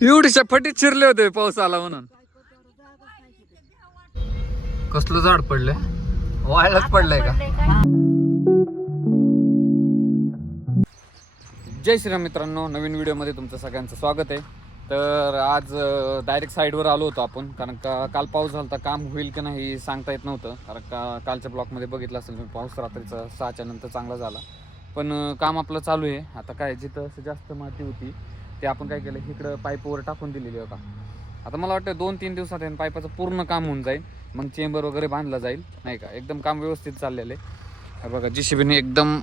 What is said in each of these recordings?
एवढीशा फटीत शिरले होते पाऊस आला म्हणून. कसलं झाड पडलंय, वाळच पडलंय का? जय श्रीराम मित्रांनो, नवीन व्हिडिओमध्ये तुमचं सगळ्यांचं स्वागत आहे. तर आज डायरेक्ट साईडवर आलो होतो आपण, कारण का काल पाऊस झाला, काम होईल की नाही सांगता येत नव्हतं. कारण का कालच्या ब्लॉकमध्ये बघितलं असेल मी, पाऊस रात्रीचा 6च्या नंतर चांगला झाला. पण काम आपलं चालू आहे. आता काय, जिथं जास्त माती होती ते आपण काय केलं, इकडं पाईपवर टाकून दिलेली होता. आता मला वाटतं 2-3 दिवसात पाईपाचं पूर्ण काम होऊन जाईल, मग चेंबर वगैरे बांधला जाईल, नाही का? एकदम काम व्यवस्थित चाललेलं आहे. बघा, JCBने एकदम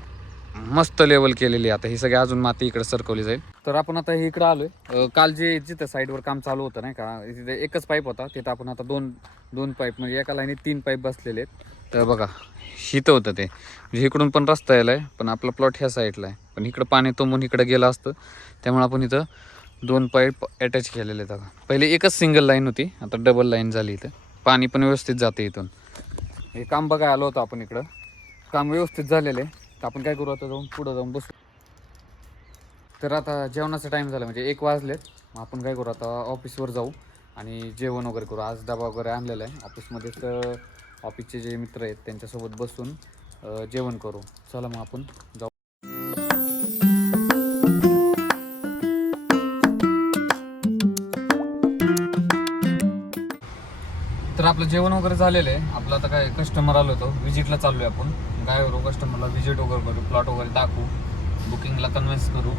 मस्त लेवल केलेली आहे. आता ही सगळी अजून माती इकडे सरकवली जाईल. तर आपण आता इकडे आलोय. काल जिथं साईडवर काम चालू होतं, नाही का, तिथे एकच पाईप होता, तिथं आपण आता दोन पाईप, म्हणजे एका लाईनीत 3 पाईप बसलेले आहेत. तर बघा, हिथं होतं ते, म्हणजे इकडून पण रस्ता यायलाय, पण आपला प्लॉट ह्या साईडला आहे. पण इकडं पाणी तुंबून इकडे गेलं असतं, त्यामुळे आपण इथं 2 पाईप अटॅच केलेले आहेत. पहिले एकच सिंगल लाईन होती, आता डबल लाईन झाली. इथं पाणी पण व्यवस्थित जाते. इथून हे काम बघा आलो होतं आपण इकडं, काम व्यवस्थित झालेलं आहे. तर आपण काय करू, आता पुढं जाऊन बसू. तर आता जेवणाचा टाईम झाला, म्हणजे 1 वाजलेत. आपण काय करू, आता ऑफिसवर जाऊ आणि जेवण वगैरे करू. आज डबा वगैरे आणलेला आहे ऑफिसमध्ये, तर ऑफिसचे जे मित्र आहेत त्यांच्यासोबत बसून जेवण करू. चला मग आपण जाऊ. तर आपलं जेवण वगैरे झालेलं आहे. आपलं आता काय, कस्टमर आलो होतो, व्हिजिटला चाललो आहे आपण. काय करू, कस्टमरला व्हिजिट वगैरे करू, प्लॉट वगैरे दाखवू, बुकिंगला कन्व्हिन्स करू.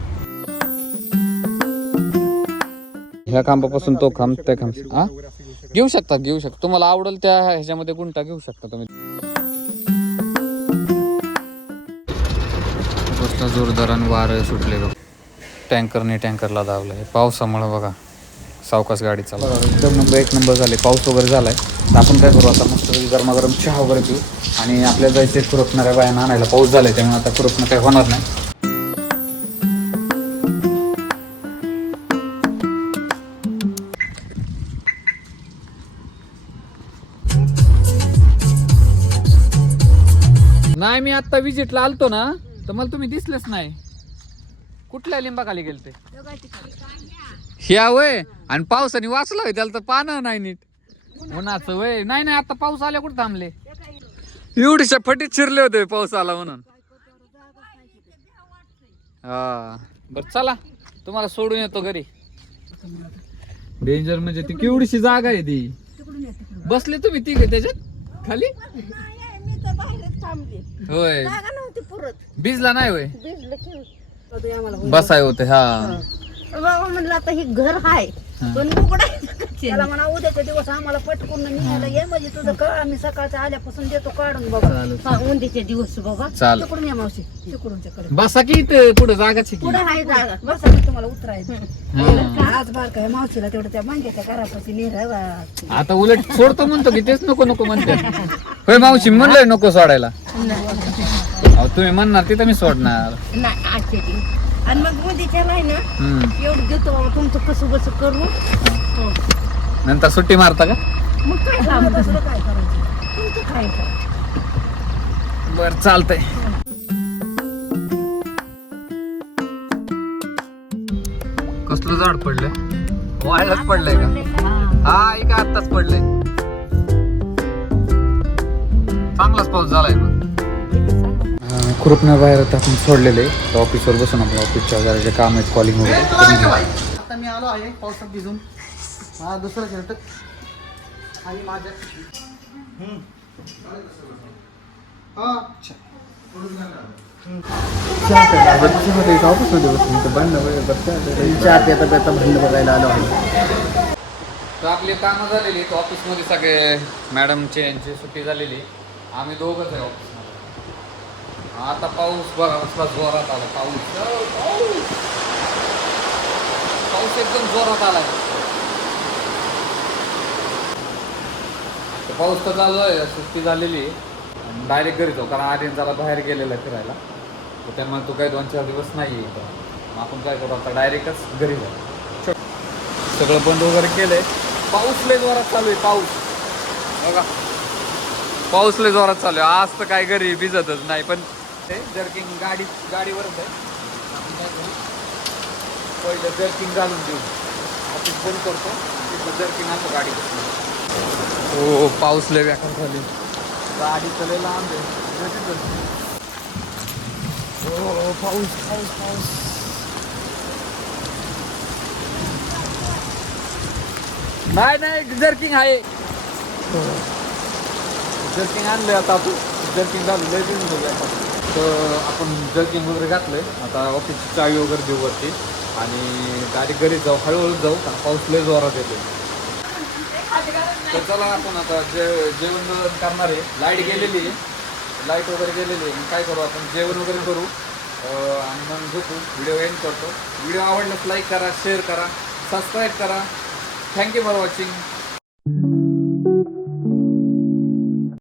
ह्या खांबापासून तो खांब, त्या खांब घेऊ शकता. तुम्हाला आवडेल त्या ह्याच्यामध्ये गुंटा घेऊ शकता तुम्ही. कसला जोरदार आणि वारं सुटले बघ. टँकरला दावलंय पावसामुळे. बघा, सावकाश गाडी चालू. एकदम एक नंबर झाले. पाऊस वगैरे झालाय. तर आपण काय करू, आता मस्त गरमागरम चहा वगैरे पिऊ आणि आपल्याला जायचे खुरपणाऱ्या बायांना आणायला. पाऊस झालाय त्यामुळे आता खुरपणं काही होणार नाही. नाही, मी आता विजिटला आलतो ना, तर मला तुम्ही दिसलेच नाही. कुठल्या लिंबाखाली गेलते? ह्या वय, आणि पावसाने वाचला होय त्याला, तर पानं नाही नीट. उन्हाचं वय नाही, आता पाऊस आल्या कुठे थांबले. एवढीशा फटीत शिरले होते पाऊस आला म्हणून. हा, बर चला, तुम्हाला सोडून येतो घरी. डेंजर म्हणजे ती केवढीशी जागा आहे ती. बसले तुम्ही तिघे त्याच्यात खाली? होय, भिजला नाही होय, बसाय होते. हा बाबा म्हणलं आता हे घर हाय, पण त्याला म्हणा उद्याच्या दिवस आम्हाला पटकून निघायला ये, म्हणजे तुझं का आम्ही सकाळच्या आल्यापासून देतो काढून बाबा. उद्याच्या दिवस बाबा चाल तिकडून या मावशी, तिकडून तिकडे बसा की पुढे जागाच पुढे आहे जागा, बसा की तुम्हाला उतरायचं. आज बार काय मावशीला तेवढं त्या मांग्याच्या घरापाशी नेहरा. आता उलट सोडतो म्हणतो की तेच नको म्हणते. होय मावशी, म्हणलंय नको सोडायला. तुम्ही म्हणणार तिथं मी सोडणार नाही आजच्या दिवस. आणि मग उद्याच्या नाही ना एवढं देतो बाबा, तुमचं कसं बस करू. नंतर सुट्टी मारता का? मग काय दुसरं काय करायचं, तुमचं काय. बर, चालतंय. कसलं झाड पडलंय, वाळच पडलंय का? हा, का आत्ताच पडलंय. चांगलाच पाऊस झालाय. मग खुरपण्या बाहेर आपण सोडलेले ऑफिसवर बसून, आपल्या ऑफिसच्या जरा काम आहेत, कॉलिंग वगैरे. आता मी आलो आहे पावसात भिजून. हा दुसरा शर्ट आणि माझ्या भांडण बघायला आलो आहे. तर आपली कामं झालेली, तर ऑफिसमध्ये सगळे मॅडमचे यांची सुट्टी झालेली, आम्ही दोघंच आहे ऑफिसमध्ये. आता पाऊस बघा कसला जोरात आला. पाऊस एकदम जोरात आलाय. पाऊस तर चालू आहे, सुट्टी झालेली, डायरेक्ट घरी जाऊ, कारण आर्यन जरा बाहेर गेलेला आहे फिरायला, तर त्यामुळे तो काही 2-4 दिवस नाही आहे इथं. आपण काय करू, आता डायरेक्टच घरी जाऊ. सगळं बंद वगैरे केलंय. पाऊस लय जोरात चालू आहे. पाऊस बघा, पाऊस लय जोरात चालू आहे. आज तर काय घरी भिजतच नाही, पण ते जर्किंग गाडीवरच आहे. आपण काय करू, पहिलं जर्किंग घालून देऊ. ऑफिस बंद करतो तिथं जर्किंग आणतो गाडी. हो पाऊस लय व्याख्या झाली, गाडी चले लांब आहे. हो पाऊस पाऊस पाऊस. नाही नाही जर्किंग आहे, जर्किंग आणलंय आता आपण. जर्किंग झालं लय दिवस झाले आता. तर आपण जर्किंग वगैरे घातलंय. आता ऑफिसची चावी वगैरे देऊ वरती आणि डायरेक्ट घरी जाऊ, हळूहळू जाऊ कारण पाऊस लय जोरात येतो. तर चला आपण आता जेवण करणार आहे. लाईट गेलेली आहे, लाईट वगैरे गेलेली आहे. मग काय करू आपण, जेवण वगैरे करू आणि मग झोपू. व्हिडिओ एंड करतो. व्हिडिओ आवडल्यास लाईक करा, शेअर करा, सबस्क्राईब करा. Thank you for watching.